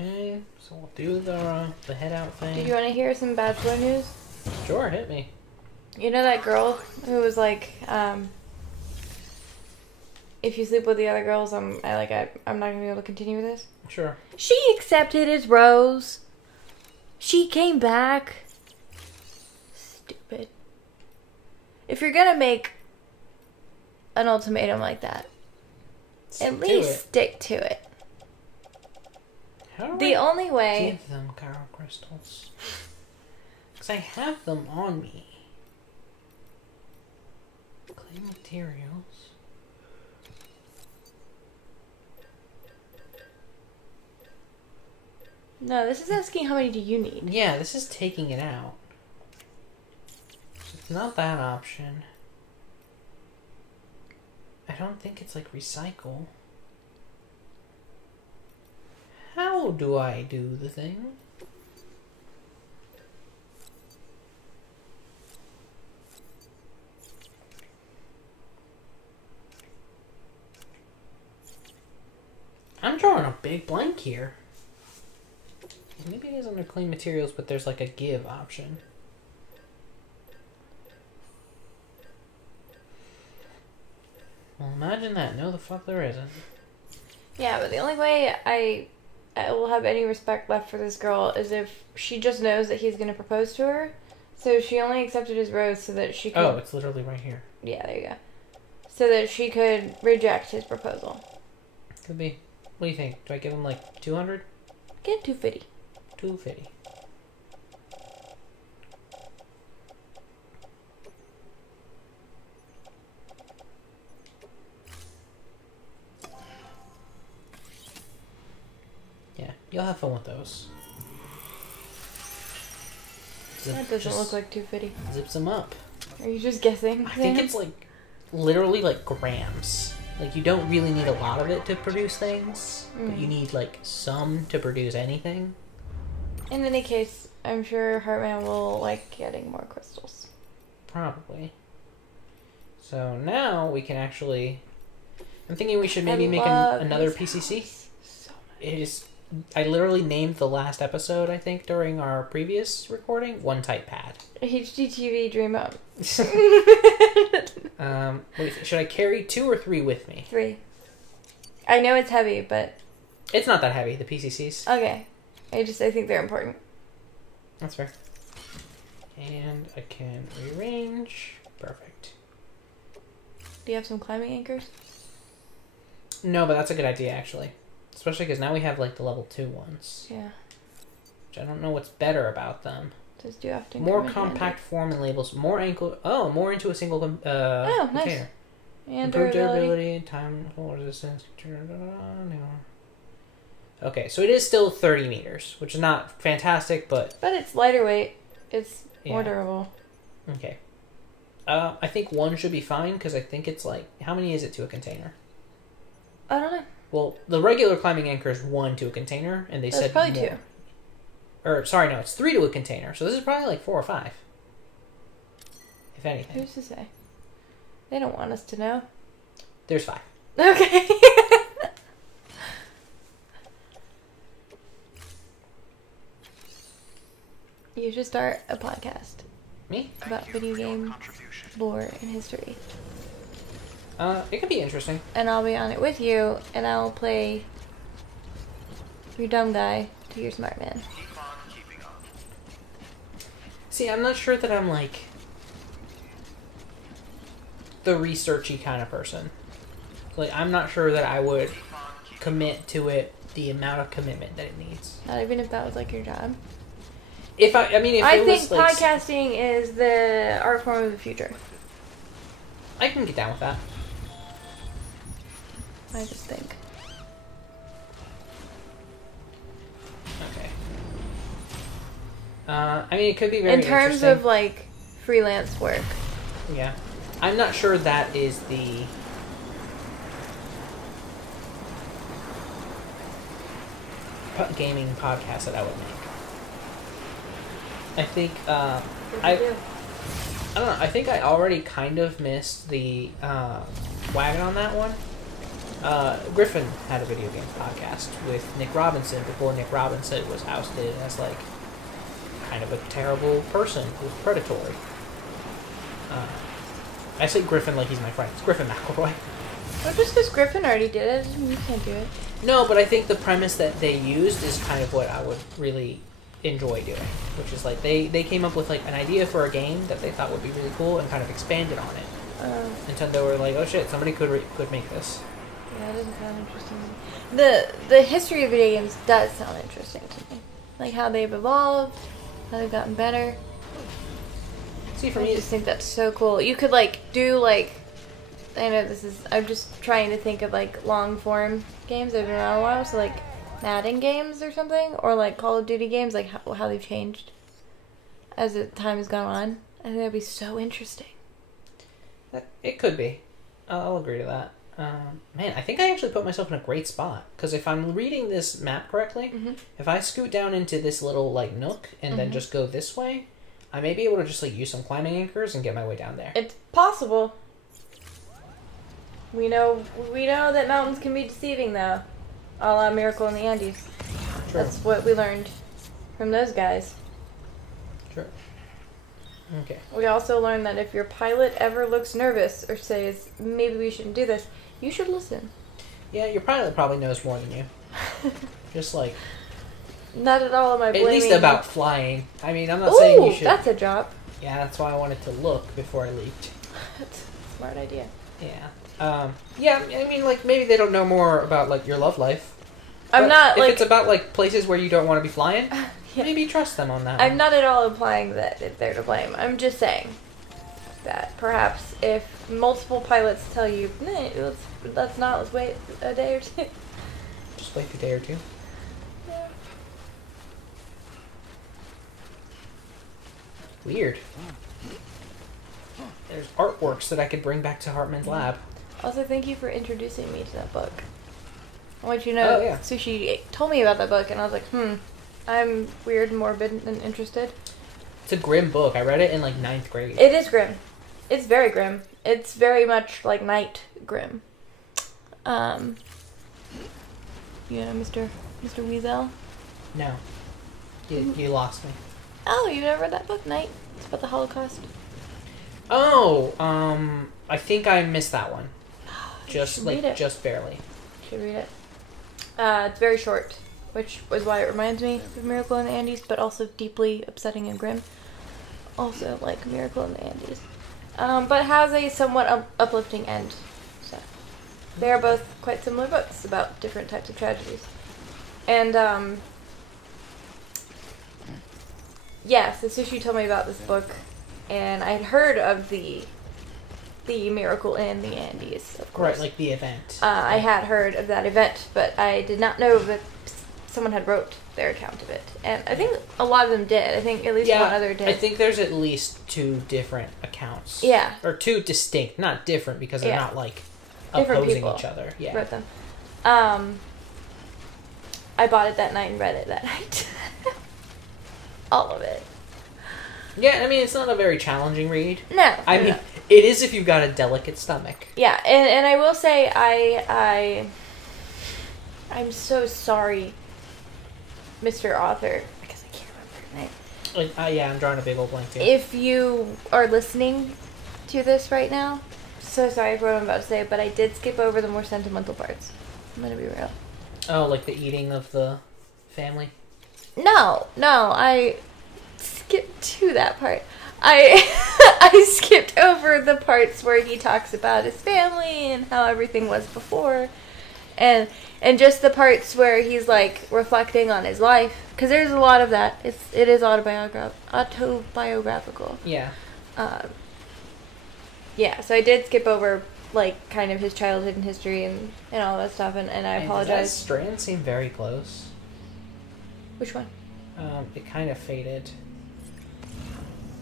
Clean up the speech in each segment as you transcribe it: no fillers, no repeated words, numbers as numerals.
Okay, so we'll do the head out thing. Do you want to hear some Bachelor news? Sure, hit me. You know that girl who was like, if you sleep with the other girls, I'm not gonna be able to continue with this. Sure. She accepted his rose. She came back. Stupid. If you're gonna make an ultimatum like that, at least stick to it. How do The I only way. give them Gyro crystals? Because I have them on me. Clay materials. No, this is asking how many do you need. Yeah, this is taking it out. It's not that option. I don't think it's like recycle. How do I do the thing? I'm drawing a big blank here. Maybe it is under clean materials, but there's like a give option. Well, imagine that. No, the fuck there isn't. Yeah, but the only way I will have any respect left for this girl is if she just knows that he's going to propose to her. So she only accepted his rose so that she could... Oh, it's literally right here. Yeah, there you go. So that she could reject his proposal. Could be. What do you think? Do I give him like 200? Get 250. 250. Yeah, you'll have fun with those. That doesn't look like 250. Zips them up. Are you just guessing? I think it's like literally like grams. Like you don't really need a lot of it to produce things, but you need like some to produce anything. In any case, I'm sure Heartman will like getting more crystals. Probably. So now we can actually... I'm thinking we should maybe make another PCC. So It is... I literally named the last episode, I think, during our previous recording, One Type Pad. HGTV Dream Up. Should I carry 2 or 3 with me? 3. I know it's heavy, but... It's not that heavy, the PCCs. Okay. I think they're important. That's fair. And I can rearrange. Perfect. Do you have some climbing anchors? No, but that's a good idea, actually. Especially because now we have, like, the level 2 ones. Yeah. Which I don't know what's better about them. Does do often More compact form and labels. More into a single container. Nice. And Improved durability, time resistance. Okay, so it is still 30 meters, which is not fantastic, but... But it's lighter weight. It's more durable. Okay. I think 1 should be fine, because I think it's like... How many is it to a container? I don't know. Well, the regular climbing anchor is 1 to a container, and they said probably more. 2. Or, sorry, no, it's 3 to a container, so this is probably like 4 or 5. If anything. Who's to say? They don't want us to know. There's 5. Okay. You should start a podcast. Me? About video game lore and history. It could be interesting. And I'll be on it with you, and I'll play your dumb guy to your smart man. See, I'm not sure that I'm, like, the researchy kind of person. Like, I'm not sure that I would commit to it the amount of commitment that it needs. Not even if that was, like, your job. If I it think was, like, podcasting is the art form of the future. I can get down with that. I just think. Okay. I mean, it could be very interesting. In terms of, like, freelance work. Yeah. I'm not sure that is the... gaming podcast that I would make. I think, I don't know, I think I already kind of missed the wagon on that one. Griffin had a video games podcast with Nick Robinson before Nick Robinson was ousted as, like, kind of a terrible person who's predatory. I say Griffin like he's my friend. It's Griffin McElroy. Well, just because Griffin already did it, you can't do it. No, but I think the premise that they used is kind of what I would really enjoy doing, which is like they came up with like an idea for a game that they thought would be really cool and kind of expanded on it. Nintendo were like, oh shit, somebody could make this. Yeah, it doesn't sound interesting. The history of video games does sound interesting to me, like how they've evolved, how they've gotten better. See, for I me, just think that's so cool. You could like do like, I know this is, I'm just trying to think of like long form games that have been around a while, so like Madden games or something, or like Call of Duty games, like how they've changed as the time has gone on. I think that'd be so interesting. it could be. I'll agree to that. Man, I think I actually put myself in a great spot, because if I'm reading this map correctly, if I scoot down into this little like nook and then just go this way, I may be able to just like use some climbing anchors and get my way down there. It's possible. We know that mountains can be deceiving, though. A la Miracle in the Andes. True. That's what we learned from those guys. Sure. Okay. We also learned that if your pilot ever looks nervous or says, maybe we shouldn't do this, you should listen. Yeah, your pilot probably knows more than you. Just like... Not at all am I blaming... At least about flying. I mean, I'm not saying you should... that's a job. Yeah, that's why I wanted to look before I leaped. That's a smart idea. Yeah. Yeah, I mean, like, maybe they don't know more about, like, your love life. I'm not, if like... it's about, like, places where you don't want to be flying, maybe trust them on that I'm one. not at all implying that they're to blame. I'm just saying that perhaps if multiple pilots tell you, let's wait a day or two. Just wait a day or two. Yeah. Weird. There's artworks that I could bring back to Hartman's lab. Also, thank you for introducing me to that book. I want you to know, Sushi told me about that book, and I was like, I'm weird, morbid, and interested. It's a grim book. I read it in, like, 9th grade. It is grim. It's very grim. It's very much like night grim. You know, Mr. Weasel? No. You lost me. Oh, you never read that book, Night? It's about the Holocaust. Oh, I think I missed that one. Just barely. You should read it. It's very short, which is why it reminds me of Miracle in the Andes, but also deeply upsetting and grim. Also like Miracle in the Andes. But has a somewhat uplifting end. So they are both quite similar books about different types of tragedies. And, yeah, so Sushi told me about this book, and I had heard of the Miracle in the Andes, of course. Right, like the event. I had heard of that event, but I did not know that someone had wrote their account of it. And I think a lot of them did. I think at least one other did. I think there's at least 2 different accounts. Yeah. Or 2 distinct, not different, because they're not, like, different opposing people each other. Yeah. wrote them. I bought it that night and read it that night. All of it. Yeah, I mean, it's not a very challenging read. No. I mean, it is if you've got a delicate stomach. Yeah, and I will say I'm so sorry, Mr. Author, because I can't remember your name. Yeah, I'm drawing a big old blank too. If you are listening to this right now, so sorry for what I'm about to say, but I did skip over the more sentimental parts. I'm gonna be real. Oh, like the eating of the family? No, I skipped to that part. I skipped over the parts where he talks about his family and how everything was before, and just the parts where he's like reflecting on his life, because there's a lot of that. It is autobiographical. Yeah. Yeah. So I did skip over like kind of his childhood and history and all that stuff, and I apologize. Does that strand seem very close? Which one? It kind of faded.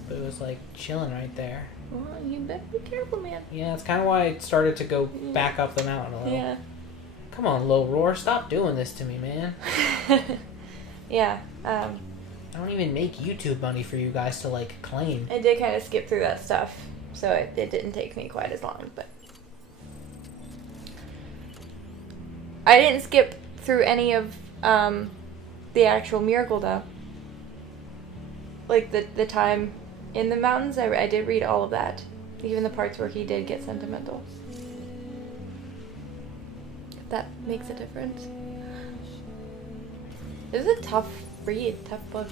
But it was like chilling right there. Well, you better be careful, man. Yeah, that's kind of why I started to go back up the mountain a little. Yeah. Come on, Low Roar, stop doing this to me, man. Yeah. I don't even make YouTube money for you guys to like claim. I did kind of skip through that stuff, so it didn't take me quite as long, but I didn't skip through any of the actual miracle, though. Like, the time in the mountains, I did read all of that. Even the parts where he did get sentimental. If that makes a difference. This is a tough read, tough book.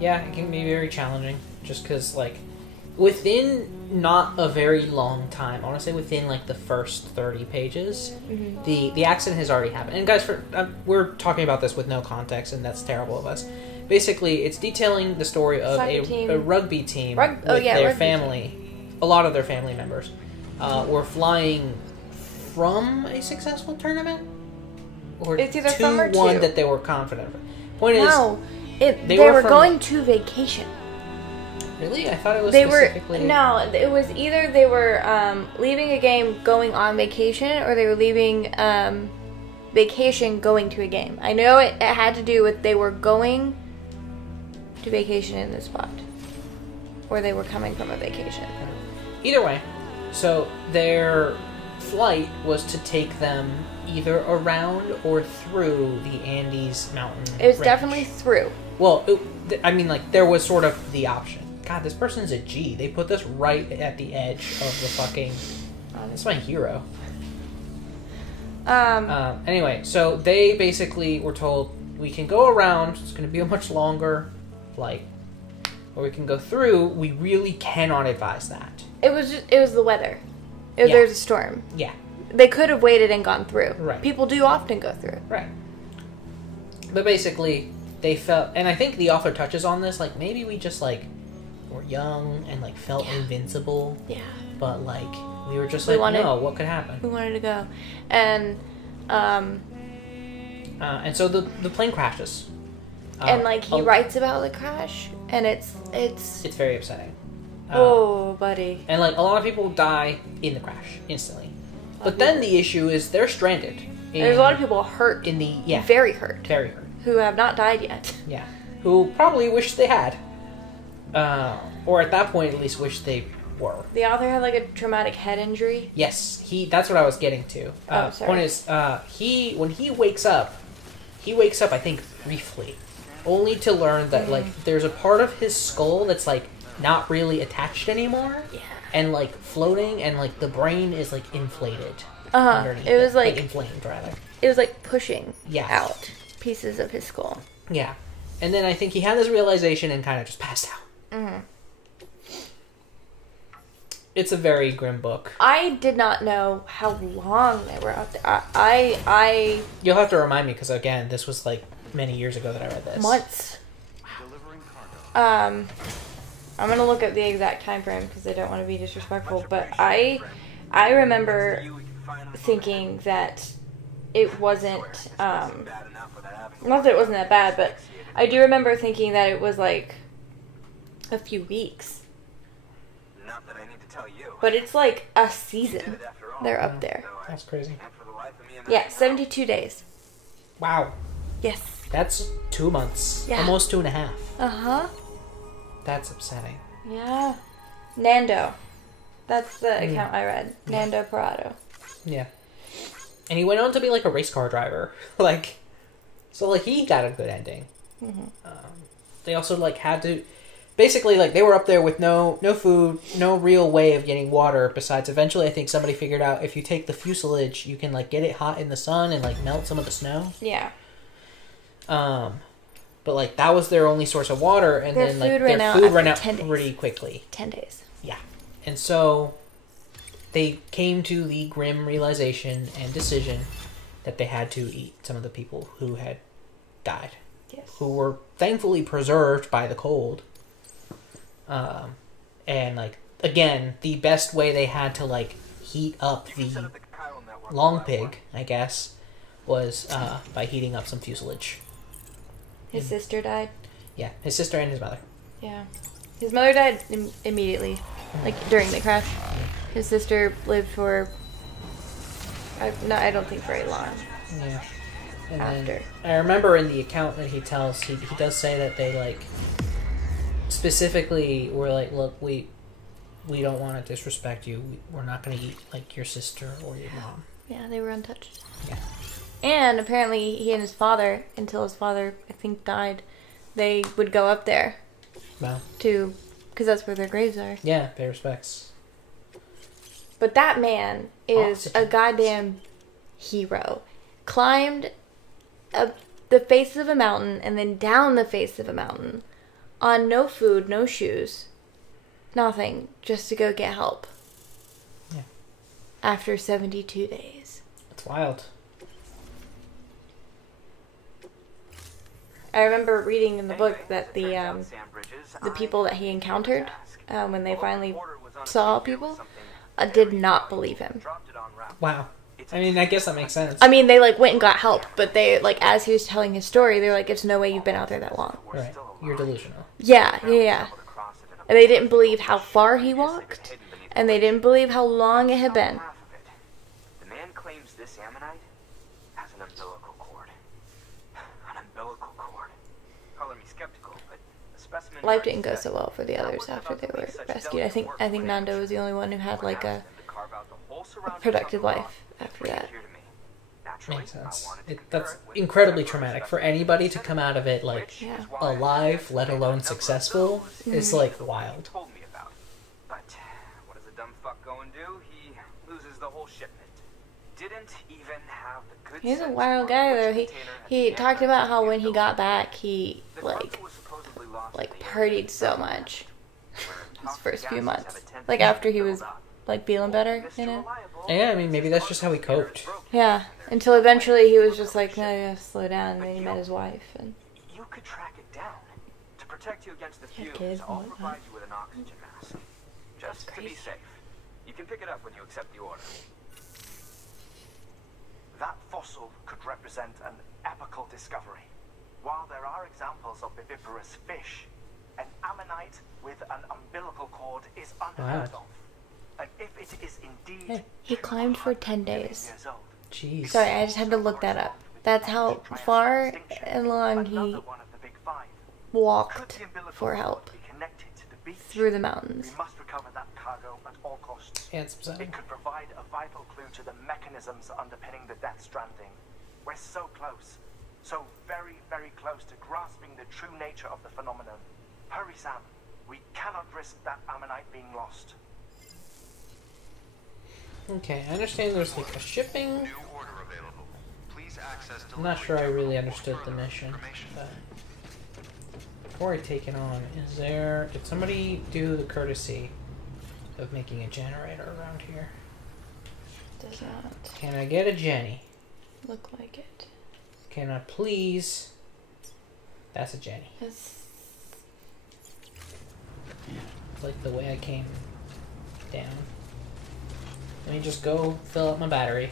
Yeah, it can be very challenging. Just because, like, within not a very long time, I want to say within, like, the first 30 pages, the accident has already happened. And guys, we're talking about this with no context, and that's terrible of us. Basically, it's detailing the story of a rugby team with their family. Team. A lot of their family members were flying from a successful tournament? Or it's either from or one two. That they were confident of. Point is, they were going to vacation. Really? I thought it was No, it was either they were leaving a game going on vacation, or they were leaving vacation going to a game. I know it had to do with they were going to vacation in this spot, or they were coming from a vacation. Either way, so their flight was to take them either around or through the Andes mountain It was range. Definitely through. Well, I mean, like, there was sort of the option. God, this person's a G. They put this right at the edge of the fucking... That's my hero. Anyway, so they basically were told, we can go around, it's going to be a much longer flight, or we can go through. We really cannot advise that. It was the weather. There was a storm. Yeah. They could have waited and gone through. Right. People do often go through. Right. But basically, they felt, and I think the author touches on this, like, maybe we just, like, were young and, like, felt invincible. Yeah. But, like, we were just no, what could happen? We wanted to go. And so the plane crashes. And, like, he writes about the crash, and it's very upsetting. Oh, buddy. And, like, a lot of people die in the crash instantly. But then the issue is they're stranded. There's a lot of people hurt. Very hurt. Very hurt. Who have not died yet. Yeah. Who probably wish they had. Or at that point, at least wish they were. The author had, like, a traumatic head injury. Yes. That's what I was getting to. Sorry. Point is, when he wakes up, I think, briefly. Only to learn that, like, there's a part of his skull that's, like, not really attached anymore. Yeah. And, like, floating, and, like, the brain is, like, inflated. Underneath it was, like, inflamed, rather. It was, like, pushing out pieces of his skull. Yeah. And then I think he had this realization and kind of just passed out. Mm-hmm. It's a very grim book. I did not know how long they were out there. You'll have to remind me, because, again, this was, like, many years ago that I read this. Months. I'm gonna look up the exact time frame because I don't want to be disrespectful, but I remember thinking that it wasn't not that it wasn't that bad, but I do remember thinking that it was like a few weeks. Not that I need to tell you. But it's like a season. They're up there. That's crazy. Yeah, 72 days. Wow. Yes. That's 2 months. Yeah. Almost 2.5. Uh-huh. That's upsetting. Yeah. Nando. That's the account I read. Nando Parado. Yeah. And he went on to be, like, a race car driver. Like, so, like, he got a good ending. Mm-hmm. They also, like, had to... Basically, like, they were up there with no food, no real way of getting water, besides eventually I think somebody figured out if you take the fuselage, you can, like, get it hot in the sun and, like, melt some of the snow. Yeah. But, like, that was their only source of water, and their then, like, their food ran out pretty quickly. 10 days. Yeah. And so they came to the grim realization and decision that they had to eat some of the people who had died. Yes. Who were thankfully preserved by the cold. And, like, again, the best way they had to, like, heat up the long pig, I guess, was by heating up some fuselage. His sister died? Yeah, his sister and his mother. Yeah. His mother died immediately, like, during the crash. His sister lived for, I don't think very long. Yeah. And after. Then, I remember in the account that he tells, he does say that they, like, specifically were like, look, we don't want to disrespect you. We're not going to eat, like, your sister or your mom. Yeah, they were untouched. Yeah. And apparently he and his father, until his father, I think, died, they would go up there. Wow. Because that's where their graves are. Yeah, pay respects. But that man is a goddamn hero. Climbed up the face of a mountain and then down the face of a mountain on no food, no shoes, nothing, just to go get help. Yeah. After 72 days. It's wild. I remember reading in the book that the people that he encountered, when they finally saw people, did not believe him. Wow. I mean, I guess that makes sense. I mean, they, like, went and got help, but they, like, as he was telling his story, they're like, "There's no way you've been out there that long." Right. You're delusional. Yeah. And they didn't believe how far he walked, and they didn't believe how long it had been. The man claims this ammonite has an umbilical cord. An umbilical cord. Color me skeptical, but the specimen... Life didn't go so well for the others after they were rescued. I think Nando was the only one who had, like, a productive life after that. Makes sense. That's incredibly traumatic. For anybody to come out of it, like, alive, let alone successful, is, like, wild. But what does a dumb fuck go and do? He loses the whole shipment. Didn't even have the good... He's a wild guy, though. He talked about how when he got back, he, like partied so much. His first few months. Like, after he was, like, feeling better, you know? Yeah, I mean, maybe that's just how he coped. Yeah, until eventually he was just like, "No, you gotta slow down," and then he met his wife, and... You could track it down. To protect you against the fumes, kids, I'll what? provide you with an oxygen mask. Just to be safe. You can pick it up when you accept the order. That fossil could represent an epical discovery. While there are examples of viviparous fish, an ammonite with an umbilical cord is unheard of. And if it is indeed... He climbed for 10 days. Jeez. Sorry, I just had to look that up. That's how far and long he walked for help through the mountains. We must recover that cargo at all costs. Yeah, it's upsetting. It could provide a vital clue to the mechanisms underpinning the Death Stranding. We're so close. So very, very close to grasping the true nature of the phenomenon. Hurry, Sam. We cannot risk that ammonite being lost. Okay, I understand there's like a shipping. I'm not sure I really understood the mission. But before I take it on, did somebody do the courtesy of making a generator around here? Does not Can I get a Jenny? look like it. Can I please? That's a Jenny. That's... Like the way I came down. Let me just go fill up my battery.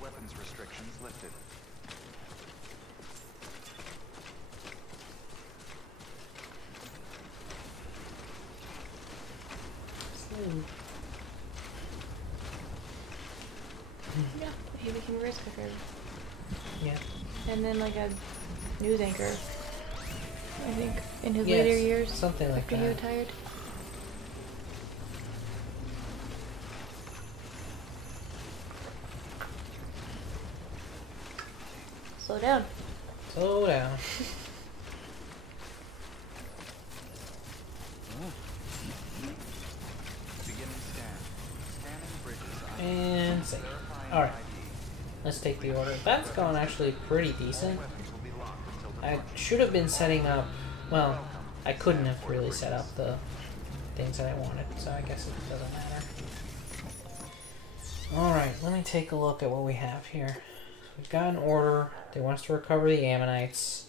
Weapons restrictions lifted. Yeah, he became a race cooker. Yeah. And then like a news anchor, I think, in his Yes, later years. something like after that. he retired. Slow down. Slow down. Beginning scan. Scanning bridges. And save. Alright. Let's take the order. That's gone actually pretty decent. I should have been setting up... Well, I couldn't have really set up the things that I wanted, so I guess it doesn't matter. Alright, let me take a look at what we have here. We've got an order. They want us to recover the ammonites.